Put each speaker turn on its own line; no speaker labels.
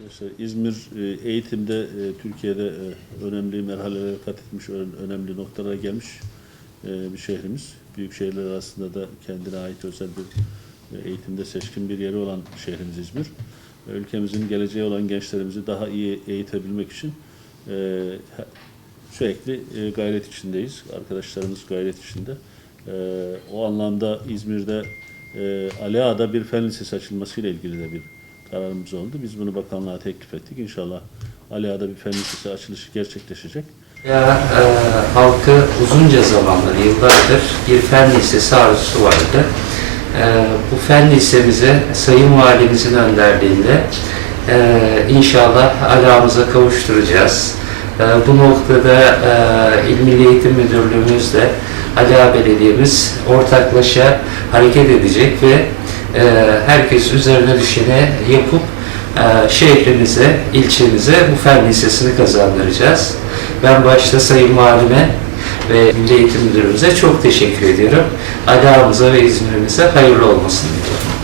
Arkadaşlar İzmir e, eğitimde e, Türkiye'de e, önemli merhalelere kat etmiş, önemli noktalara gelmiş bir şehrimiz. Büyük şehirler arasında da kendine ait özel bir eğitimde seçkin bir yeri olan şehrimiz İzmir. Ülkemizin geleceği olan gençlerimizi daha iyi eğitebilmek için sürekli gayret içindeyiz. Arkadaşlarımız gayret içinde. O anlamda İzmir'de Ali Ağa'da bir fen lisesi açılmasıyla ilgili de bir kararımız oldu. Biz bunu bakanlığa teklif ettik. İnşallah Ali Ağa'da bir fen lisesi açılışı gerçekleşecek.
Ya e, halkı uzunca zamandır, yıllardır bir fen lisesi arzusu vardı. E, bu fen lisemize Sayın Valimizin önderliğinde e, inşallah alağımıza kavuşturacağız. E, bu noktada e, İl Eğitim Müdürlüğümüzle Ala Belediye'miz ortaklaşa hareket edecek ve e, herkes üzerine düşeni yapıp e, şehrimize, ilçemize bu fen lisesini kazandıracağız. Ben başta Sayın Valime ve Milli Eğitim Müdürümüze çok teşekkür ediyorum. Ala'mıza ve İzmir'imize hayırlı olmasını diliyorum.